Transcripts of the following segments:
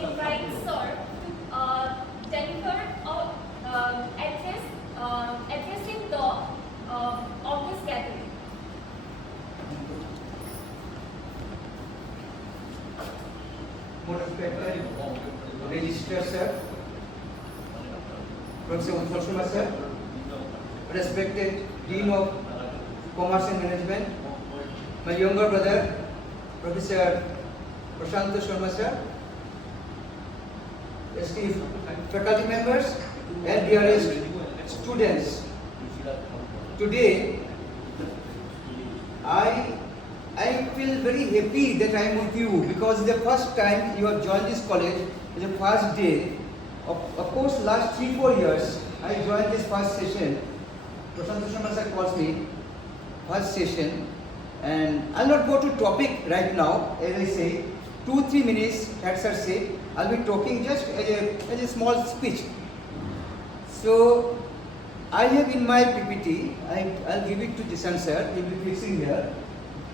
invite Sir to deliver addressing the of this gathering. Most respected Registrar Sir, Professor Utpal Sharma Sir, respected Dean of Commerce and Management, my younger brother, Professor Prashant Sharma Sir, esteemed faculty members and dearest students. Today, I feel very happy that I am with you because it's the first time you have joined this college. It's the first day. Of course, last 3-4 years, I joined this first session. Prashant Sharma Sir calls me first session, and I'll not go to topic right now. As I say, 2-3 minutes, as Sir said, I'll be talking just as a small speech. So, I have in my PPT, I'll give it to Jishan Sir, he'll be fixing here.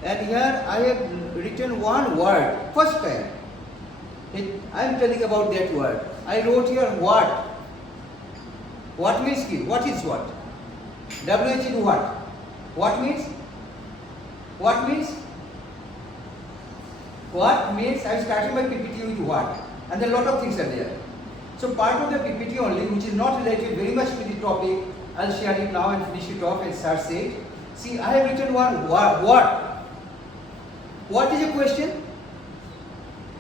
And here I have written one word, first time. I am telling about that word. I wrote here what. What means ki? What is what? WH is what? What means? What means? What means I am starting my PPT with what? And then a lot of things are there. So part of the PPT only, which is not related very much to the topic, I'll share it now and finish it off as Sir said. See, I have written one what. What is a question?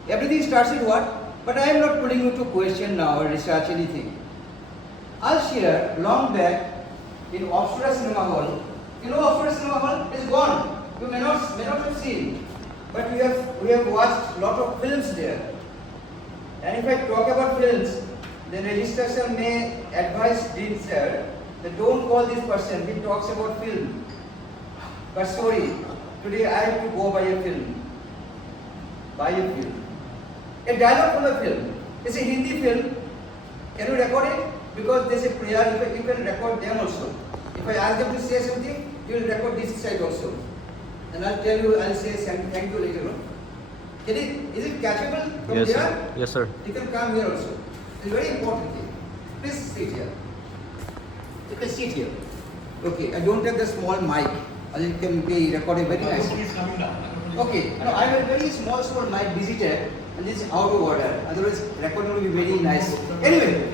Everything starts with what? But I am not putting you to question now or research anything. I'll share long back in Offshore Cinema Hall. You know Offshore Cinema Hall is gone. You may not have seen. But we have watched lot of films there. And if I talk about films, then Registrar Sir may advise Dean Sir that don't call this person, he talks about film. But sorry, today I have to go by a film. By a film. A dialogue from a film. It's a Hindi film. Can you record it? Because there's a prayer, you can record them also. If I ask them to say something, you will record this side also. And I'll tell you, I'll say thank you later on. Is it catchable from Yes, there? sir. Yes, sir. You can come here also. It's a very important thing. Please sit here. You can sit here. Okay, I don't have the small mic. It can be recorded very nicely. Okay, now I have a very small mic visited and this is out of order. Otherwise, recording will be very nice. Anyway,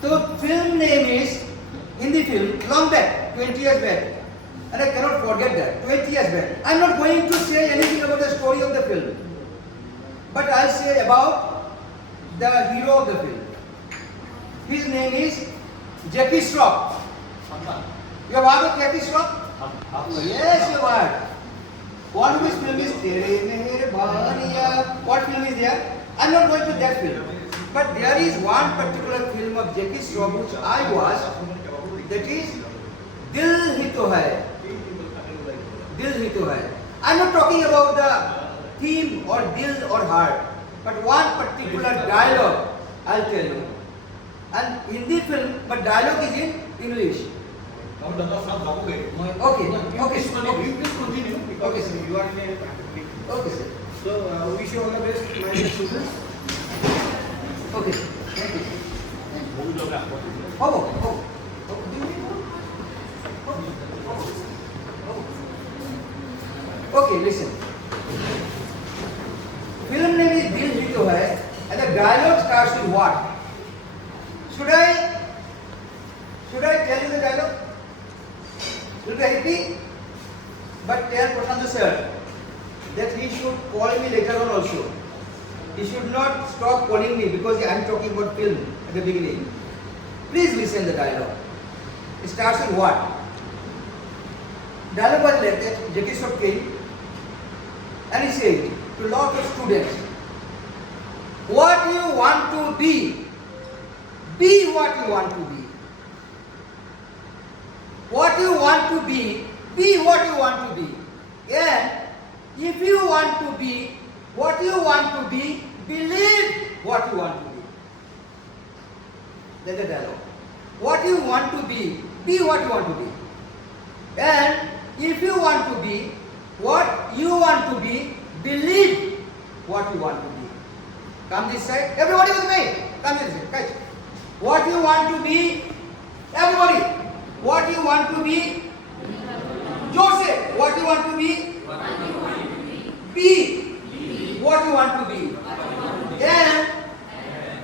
so film name is Hindi film, long back, 20 years back. And I cannot forget that, 20 years back. I am not going to say anything about the story of the film. But I'll say about the hero of the film. His name is Jackie Shroff. You have heard of Jackie Shroff? Yes, you are. One of his film is Tere Meherbaniya. What film is there? I am not going to that film. But there is one particular film of Jackie Shroff which I watched. That is Dil Hi To Hai. Dil Hi To Hai. I am not talking about the theme or Dil or heart. But one particular dialogue I'll tell you. And Hindi film, but dialogue is in English. Okay, Please continue. Okay, sir. You are in a pandemic. Okay, sir. So, wish you all the best, my dear students. Okay, thank you. Okay, listen. Film name is Dil Hi To Hai, and the dialogue starts with what? Should I tell you the dialogue? Will be happy? But tell Prashant Sir that he should call me later on also. He should not stop calling me because I am talking about film at the beginning. Please listen the dialogue. It starts with what? Dialogue was like that. Jackie Shroff came and he said to lot of students, what you want to be what you want to be. What you want to be what you want to be. And if you want to be what you want to be, believe what you want to be. That's the dialogue. What you want to be what you want to be. And if you want to be what you want to be, believe what you want to be. Come this side. Everybody with me. Come this side. Catch. What you want to be? Everybody. What you want to be? Joseph. What you want to be? Be. What you want to be? And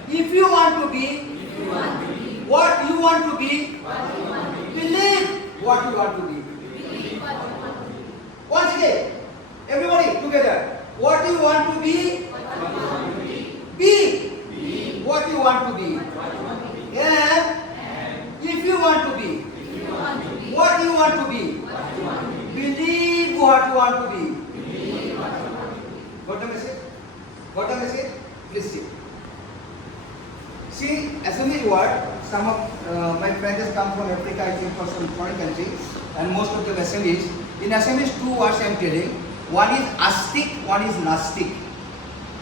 if you want to be, what you want to be, believe what you want to be. Once again, everybody together. What you want to be, be what you want to be. And if you want to be, what you want to be, believe what you want to be. Got the message? Got the message? Please see. See, Assamese word, some of my friends come from Africa, I think, from some foreign countries, and most of the Assamese. In Assamese, two words I am telling. One is astic, one is nastic.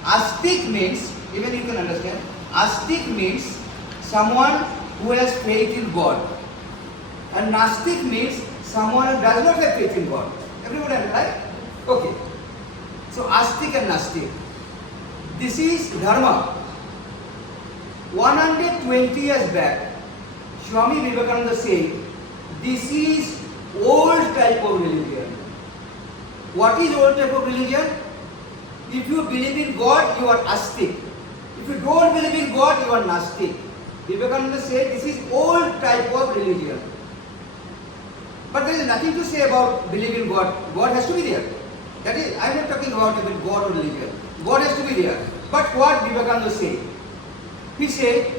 Astic means, even you can understand, astic means someone who has faith in God. And nastic means someone who does not have faith in God. Everybody understand, right? Okay. So astic and nastic. This is dharma. 120 years back, Swami Vivekananda said, this is old type of religion. What is old type of religion? If you believe in God, you are astic. If you don't believe in God, you are nastic. Vivekananda said, this is old type of religion. But there is nothing to say about believing God. God has to be there. That is, I am not talking about even God or religion. God has to be there. But what Vivekananda said? He said,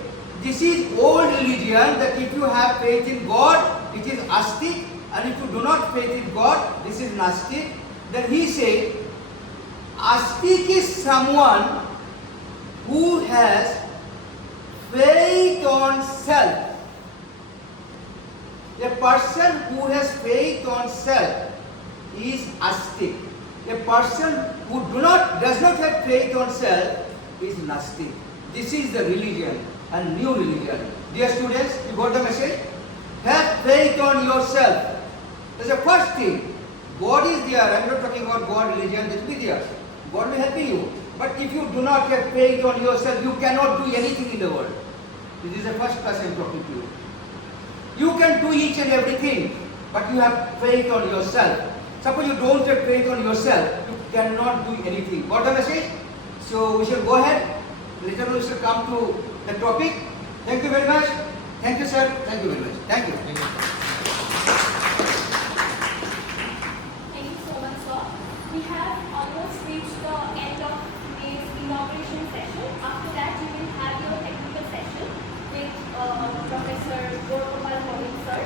this is old religion that if you have faith in God, it is astic, and if you do not faith in God, this is nastic. Then he said, astic is someone who has faith on self. A person who has faith on self is astic. A person who does not have faith on self is nastic. This is the religion, a new religion. Dear students, you got the message? Have faith on yourself. That's the first thing. God is there. I am not talking about God, religion, that will be there. God will help you. But if you do not have faith on yourself, you cannot do anything in the world. This is the first class I am talking to you. You can do each and everything, but you have faith on yourself. Suppose you don't have faith on yourself, you cannot do anything. Got the message? So we shall go ahead. Later on we shall come to the topic. Thank you very much. Thank you, sir. Thank you very much. Thank you. Thank you so much, sir. We have almost reached the end of today's inauguration session. After that, you will have your technical session with Professor Gaurgopal Mohin, sir.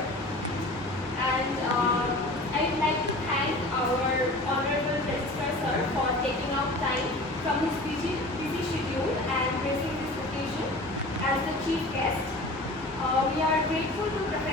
And I would like to thank our Honorable Registrar, sir, for taking out time from his busy schedule and gracing this occasion as the chief guest. We are grateful to Professor